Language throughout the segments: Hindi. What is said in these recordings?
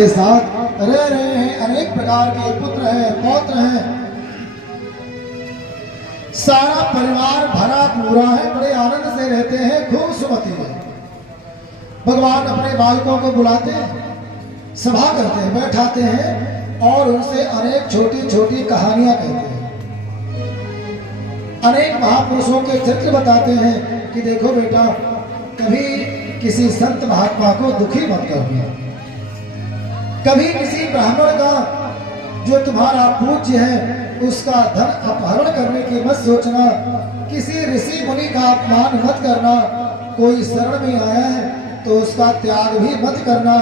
के साथ रह रहे हैं। अनेक प्रकार के पुत्र हैं, पौत्र हैं, सारा परिवार भरा पूरा है, बड़े आनंद से रहते हैं, खूब सुमति है। भगवान अपने बालकों को बुलाते हैं, सभा करते हैं, बैठाते हैं और उनसे अनेक छोटी छोटी कहानियां कहते हैं। अनेक महापुरुषों के चरित्र बताते हैं कि देखो बेटा, कभी किसी संत महात्मा को दुखी मत करना, कभी किसी ब्राह्मण का जो तुम्हारा पूज्य है उसका धन अपहरण करने की मत सोचना, किसी ऋषि मुनि का अपमान मत करना, कोई शरण में आया है तो उसका त्याग भी मत करना।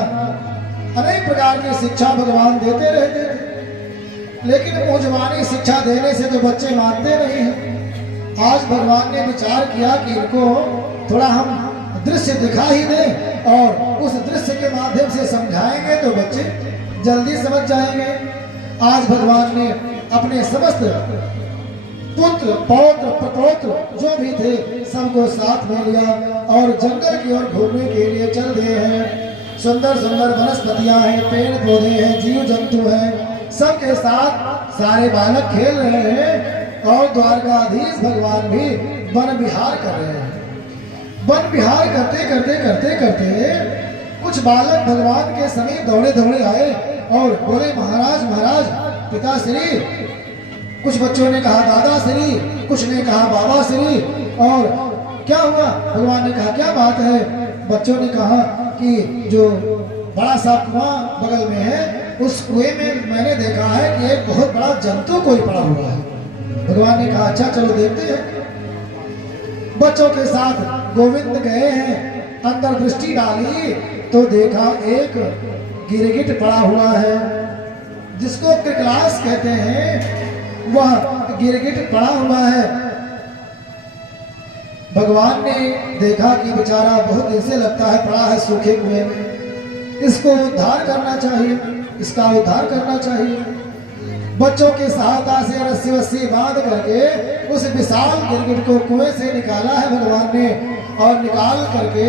अनेक प्रकार की शिक्षा भगवान देते रहते थे, लेकिन मुंहजबानी शिक्षा देने से तो बच्चे मानते नहीं हैं। आज भगवान ने विचार किया कि इनको थोड़ा हम दृश्य दिखा ही दें और उस दृश्य के माध्यम से समझाएंगे तो बच्चे जल्दी समझ जाएंगे। आज भगवान ने अपने समस्त पुत्र पौत्र प्रपौत्र जो भी थे सबको साथ में लिया और जंगल की ओर घूमने के लिए चल दिए हैं। सुंदर सुंदर वनस्पतियां हैं, पेड़ पौधे हैं, जीव जंतु हैं, सबके साथ सारे बालक खेल रहे हैं और द्वारकाधीश भगवान भी वन विहार कर रहे हैं। वन विहार करते करते करते करते कुछ बालक भगवान के समीप दौड़े दौड़े आए और बोले, महाराज महाराज पिताश्री। कुछ बच्चों ने कहा दादा श्री, कुछ ने कहा बाबा श्री। और क्या हुआ? भगवान ने कहा क्या बात है? बच्चों ने कहा कि जो बड़ा सा कुआं बगल में है उस कुएं में मैंने देखा है कि एक बहुत बड़ा जंतु कोई पड़ा हुआ है। भगवान ने कहा अच्छा चलो देखते हैं। बच्चों के साथ गोविंद गए हैं, अंदर दृष्टि डाली तो देखा एक गिरगिट पड़ा हुआ है जिसको क्रिकलास कहते हैं, वह गिरगिट पड़ा हुआ है। भगवान ने देखा कि बेचारा बहुत दिन से लगता है पड़ा है सूखे कुएं में, इसको उद्धार करना चाहिए, इसका उद्धार करना चाहिए। बच्चों की सहायता से रस्सी वस्सी बांध करके उस विशाल गिरगिट को कुएं से निकाला है भगवान ने, और निकाल करके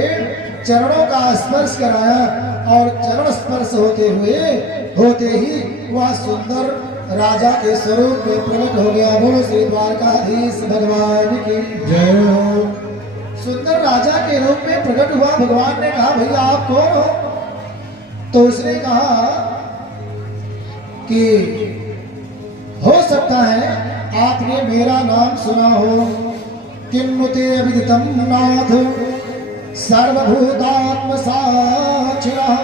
चरणों का स्पर्श कराया और चरण स्पर्श होते ही वह सुंदर राजा के स्वरूप में प्रकट हो गया। बोलो श्री द्वारकाधीश भगवान की जय हो। सुंदर राजा के रूप में प्रकट हुआ। भगवान ने कहा भैया आप कौन हो? तो उसने कहा कि हो सकता है आपने मेरा नाम सुना हो, किन्मुते अविदितम नाथ सर्वभूतात्म साक्षिणः।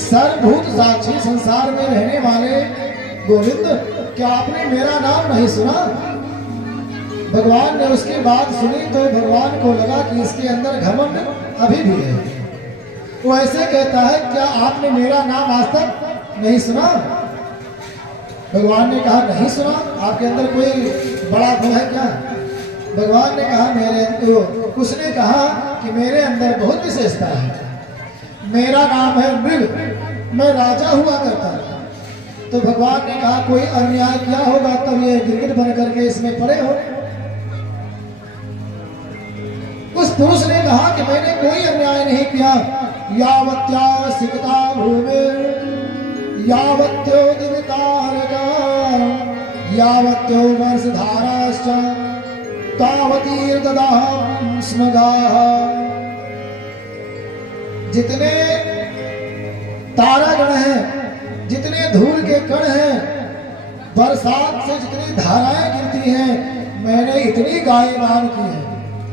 सर्वभूत साक्षी संसार में रहने वाले गोविंद, क्या आपने मेरा नाम नहीं सुना? भगवान ने उसकी बात सुनी तो भगवान को लगा कि इसके अंदर घमंड अभी भी है। वो ऐसे कहता है क्या आपने मेरा नाम आज तक नहीं सुना? भगवान ने कहा नहीं सुना। आपके अंदर कोई बड़ा गुण है क्या? भगवान ने कहा मेरे तो उसने कहा कि मेरे अंदर बहुत विशेषता है, मेरा नाम है मृग, मैं राजा हुआ करता था। तो भगवान ने कहा कोई अन्याय किया होगा तब ये गिरगिट बन करके इसमें पड़े हो। उस पुरुष ने कहा कि मैंने कोई अन्याय नहीं किया। यावत्या सिकता भूमि यावत्यो दिवितारका यावत्यो वर्षधाराश्च तावतीर्ददाहं स्मगाः। जितने तारागण हैं, जितने धूल के कण हैं, बरसात से जितनी धाराएं गिरती हैं, मैंने इतनी गायें दान की है।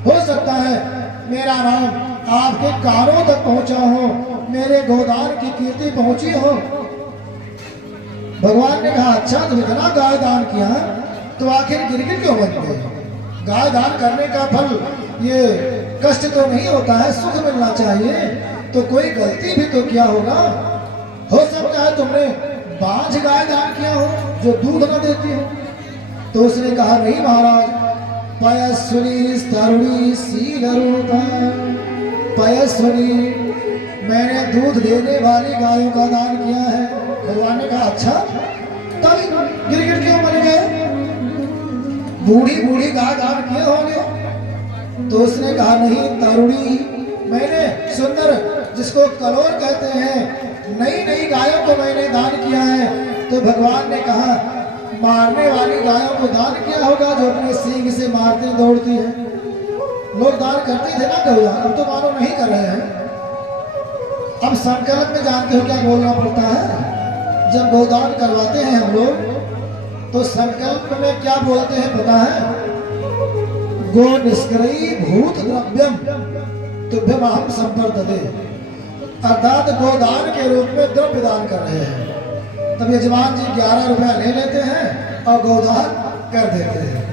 हो सकता है मेरा नाम आपके कानों तक पहुंचा हो, मेरे गोदान की कीर्ति पहुंची हो। भगवान ने कहा अच्छा तुम इतना गाय दान किया तो आखिर गिरगिट क्यों बन गए? गाय दान करने का फल ये कष्ट तो नहीं होता है, सुख मिलना चाहिए। तो कोई गलती भी तो किया होगा। हो सकता है तुमने बांझ गाय दान किया हो जो दूध न देती हो। तो उसने कहा नहीं महाराज, पयस्विनी तरुणी शील रूपा पयस्विनी, मैंने दूध देने वाली गायों का दान किया है। भगवान ने कहा अच्छा तब गिरगिट क्यों मर गए? बूढ़ी बूढ़ी गाय दान किए होंगे। तो उसने कहा नहीं तरुणी, मैंने सुंदर जिसको कलोर कहते हैं, नई नई गायों को मैंने दान किया है। तो भगवान ने कहा मारने वाली गायों को दान किया होगा जो अपने सींग से मारती दौड़ती है। लोग दान करते थे ना गौदान, अब तो मानो नहीं कर रहे हैं। अब संकल्प में जानते हो क्या बोलना पड़ता है? जब गौदान करवाते हैं हम लोग तो संकल्प में क्या बोलते हैं पता है? गो निष्क्रिय भूत द्रव्यम तुभ्यमहं संवर्धते, अर्थात गोदान के रूप में द्रव्य दान कर रहे हैं। तब यजमान जी 11 रुपया ले लेते हैं और गोदान कर देते हैं।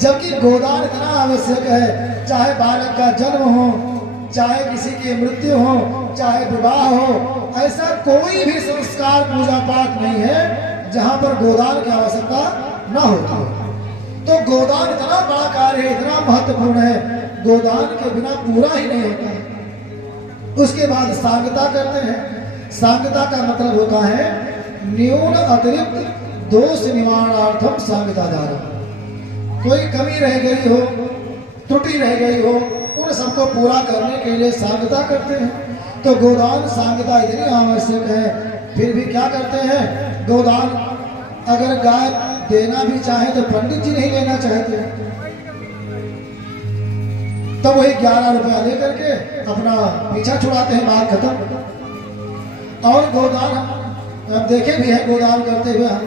जबकि गोदान इतना आवश्यक है, चाहे बालक का जन्म हो, चाहे किसी की मृत्यु हो, चाहे विवाह हो, ऐसा कोई भी संस्कार पूजा पाठ नहीं है जहां पर गोदान की आवश्यकता न होती हो। तो गोदान इतना बड़ा कार्य है, इतना महत्वपूर्ण है, गोदान के बिना पूरा ही नहीं होता। उसके बाद सांगता करते हैं। सांगता का मतलब होता है न्यून अतिरिक्त दोष निवारणार्थम सांगता दान। कोई कमी रह गई हो, त्रुटि रह गई हो, उन सबको पूरा करने के लिए सांगता करते हैं। तो गोदान सांगता इतनी आवश्यक है, फिर भी क्या करते हैं? गोदान अगर गाय देना भी चाहे तो पंडित जी नहीं लेना चाहते, तब वही 11 रुपया लेकर के अपना पीछा छुड़ाते हैं, बात खत्म। और गोदान हम देखे भी है, गोदान करते हुए हम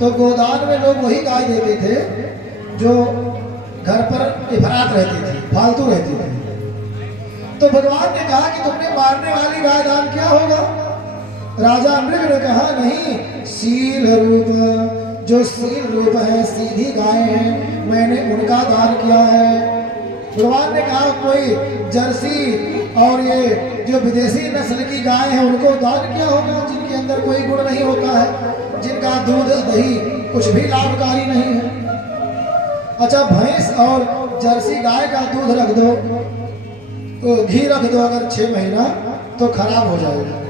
तो गोदान में लोग वही गाय देते थे जो घर पर इफरात रहती थी, फालतू रहती थी। तो भगवान ने कहा कि तुमने मारने वाली गाय दान किया होगा। राजा मृग ने कहा नहीं, शील रूप, जो शील रूप है, सीधी गाय है, मैंने उनका दान किया है। भगवान ने कहा कोई जर्सी और ये जो विदेशी नस्ल की गाय है उनको दान किया होगा, जिनके अंदर कोई गुण नहीं होता है, जिनका दूध दही कुछ भी लाभकारी नहीं है। अच्छा, भैंस और जर्सी गाय का दूध रख दो, तो घी रख दो अगर 6 महीना तो खराब हो जाएगा।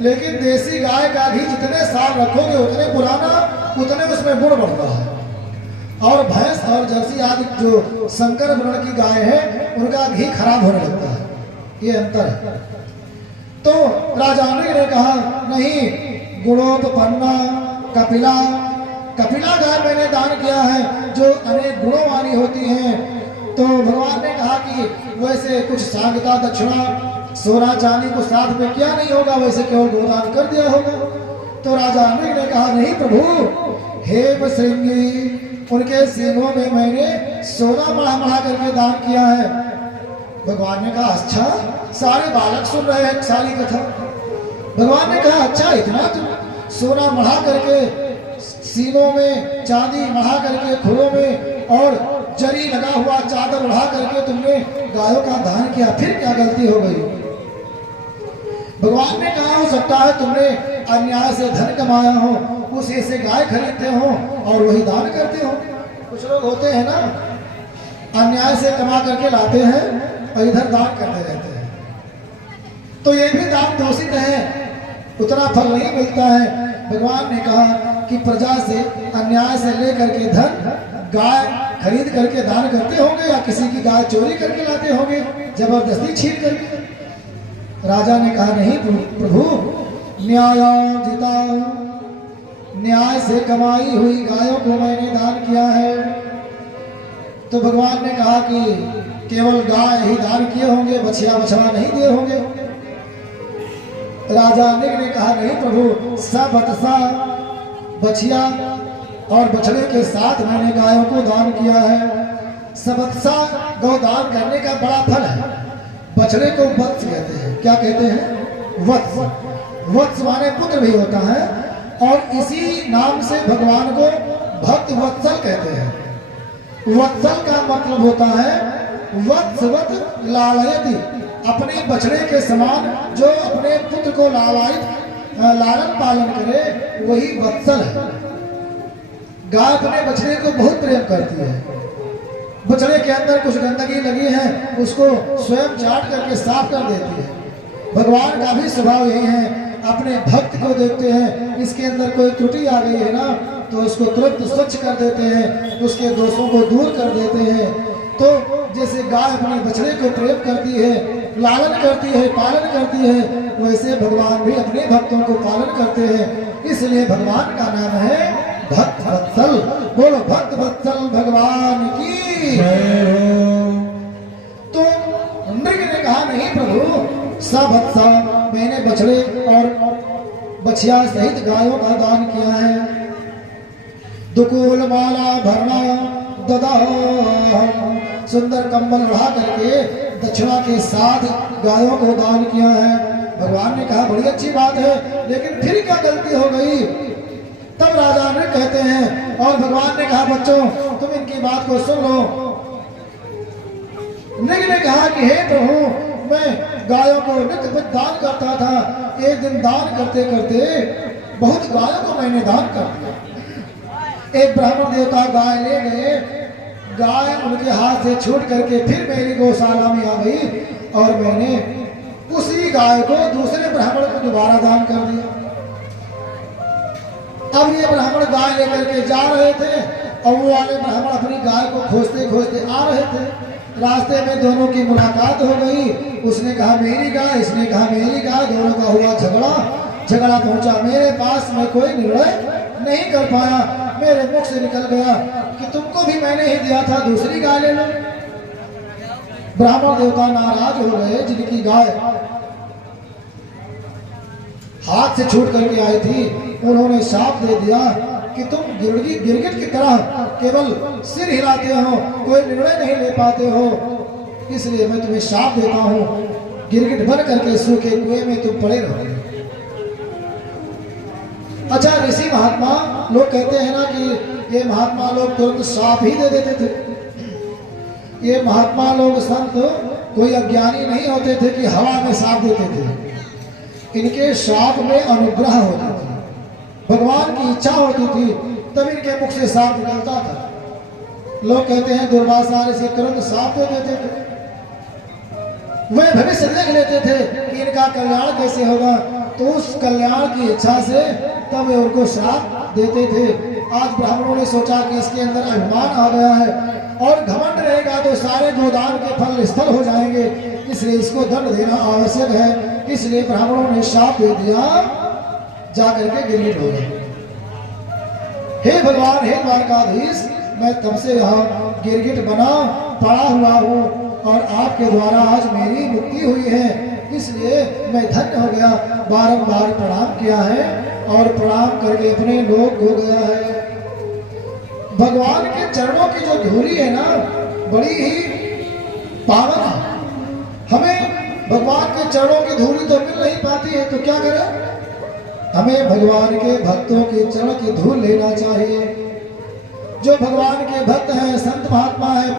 लेकिन देसी गाय का घी जितने साल रखोगे उतने पुराना, उतने उसमें गुण बढ़ता है। और भैंस और जर्सी आदि जो संकर वर्ण की गाय है उनका घी खराब होने लगता है, ये अंतर है। तो राजा मृग ने कहा नहीं, गुणोपपन्ना कपिला, कपिला गाय मैंने दान किया है जो अनेक गुणों वाली होती हैं। तो भगवान ने कहा कि वैसे कुछ सांगता दक्षिणा सोना चांदी को साथ में किया नहीं होगा, वैसे केवल गोदान कर दिया होगा। तो राजा मृग ने कहा नहीं प्रभु, हेम श्रृंगी, उनके सींगों में मैंने सोना मढ़ा करके दान किया है। भगवान ने कहा अच्छा, सारे बालक सुन रहे हैं सारी कथा। भगवान ने कहा अच्छा, इतना तुम सोना मढ़ा करके सीनों में, चांदी मढ़ा करके खुरों में, और जरी लगा हुआ चादर उड़ा करके तुमने गायों का दान किया, फिर क्या गलती हो गई? भगवान ने कहा हो सकता है तुमने अन्याय से धन कमाया हो, उसी से गाय खरीदते हो और वही दान करते हो। कुछ लोग होते हैं ना, अन्याय से कमा करके लाते हैं और इधर दान करते रहते हैं, तो ये भी दान दूषित है, उतना फल नहीं मिलता है। भगवान ने कहा कि प्रजा से अन्याय से लेकर के धन गाय खरीद करके दान करते होंगे या किसी की गाय चोरी करके लाते होंगे, जबरदस्ती छीन करके। राजा ने कहा नहीं प्रभु, न्यायोजिता, न्याय से कमाई हुई गायों को मैंने दान किया है। तो भगवान ने कहा कि केवल गाय ही दान किए होंगे, बछिया बछड़ा नहीं दिए होंगे। राजा मृग ने कहा नहीं प्रभु, सबतसा, बछिया और बछड़े के साथ मैंने गायों को दान किया है। सबतसा गौदान करने का बड़ा फल है। बछड़े को वत्स कहते हैं। क्या कहते हैं? वत्स। वत्स माने पुत्र भी होता है, और इसी नाम से भगवान को भक्त वत्सल कहते हैं। वत्सल का मतलब होता है वत्सवत लालयति, अपने बछड़े के समान जो अपने पुत्र को लालन पालन करे वही वत्सल है। गाय अपने बछड़े को बहुत प्रेम करती है। बछड़े के अंदर कुछ गंदगी लगी है उसको स्वयं चाट करके साफ कर देती है। भगवान का भी स्वभाव यही है, अपने भक्त को देखते हैं, इसके अंदर कोई त्रुटि आ गई है ना तो उसको तुरंत स्वच्छ कर देते हैं, उसके दोषों को दूर कर देते हैं। तो जैसे गाय अपने बछड़े को प्रेम करती है, लालन करती है, पालन करती है, वैसे भगवान भी अपने भक्तों को पालन करते हैं। इसलिए भगवान का नाम है भक्त वत्सल। बोलो भक्त वत्सल भगवान की। तो मृग ने कहा, नहीं प्रभु, सवत्सा, मैंने बछड़े और बछिया सहित गायों का दान किया है। दुकूल माला भरना ददा, सुंदर कंबल उड़ा करके दक्षिणा के साथ गायों को दान किया है। भगवान ने कहा, बड़ी अच्छी बात है, लेकिन फिर क्या गलती हो गई? तब राजा ने कहते हैं, और भगवान ने कहा, बच्चों तुम इनकी बात को सुन लो। मृग ने कहा कि हे प्रभु, मैं गायों को नित्य दान करता था। एक दिन दान करते करते बहुत गायों को मैंने दान कर दिया। एक ब्राह्मण देवता गाय ले गए, गाय उनके हाथ से छूट करके फिर मेरी गौशाला में आ गई और मैंने उसी गाय को दूसरे ब्राह्मण को दोबारा दान कर दिया। अब ये ब्राह्मण गाय लेकर के जा रहे थे और वो वाले ब्राह्मण अपनी गाय को खोजते खोजते आ रहे थे। रास्ते में दोनों की मुलाकात हो गई। उसने कहा मेरी गाय, इसने कहा मेरी गाय, दोनों का हुआ झगड़ा पहुंचा मेरे पास। मैं कोई निर्णय नहीं कर पाया, मेरे मुख से निकल गया कि तुमको भी मैंने ही दिया था, दूसरी गाय ले लो। ब्राह्मण देवता नाराज हो गए, जिनकी गाय हाथ से छूट करके आई थी, उन्होंने शाप दे दिया कि तुम गिरगिट की तरह केवल सिर हिलाते हो, कोई निर्णय नहीं ले पाते हो, इसलिए मैं तुम्हें शाप देता हूँ, गिरगिट बन करके सूखे कुएं में तुम पड़े रहो। अच्छा, ऋषि महात्मा लोग कहते हैं ना कि ये महात्मा लोग तुरंत शाप ही दे देते थे। ये महात्मा लोग संत कोई अज्ञानी नहीं होते थे कि हवा में शाप देते थे। इनके शाप में अनुग्रह होता था, भगवान की इच्छा होती थी, तब इनके मुख से शाप निकलता था। लोग कहते हैं दुर्वासा ऋषि तुरंत शाप दे देते थे। वे भविष्य देख लेते थे कि इनका कल्याण कैसे होगा, तो उस कल्याण की इच्छा से तब वे उनको श्राप देते थे। आज ब्राह्मणों ने सोचा कि इसके अंदर अभिमान आ गया है और घमंड रहेगा तो सारे गोदान के फल निष्फल हो जाएंगे, इसलिए इसको दंड देना आवश्यक है। इसलिए ब्राह्मणों ने शाप दे दिया, जाकर के गिरगिट हो गए। हे भगवान, हे द्वारकाधीश, मैं तब से यहाँ गिरगिट बना पड़ा हुआ हूँ और आपके द्वारा आज मेरी मुक्ति हुई है, इसलिए मैं धन्य हो गया। बारंबार प्रणाम किया है और प्रणाम करके अपने लोग हो गया है। भगवान के चरणों की जो धूली है ना, बड़ी ही पावन है। हमें भगवान के चरणों की धूली तो मिल नहीं पाती है, तो क्या करें? हमें भगवान के भक्तों के चरण की धूल लेना चाहिए। जो भगवान के भक्त हैं, संत महात्मा है,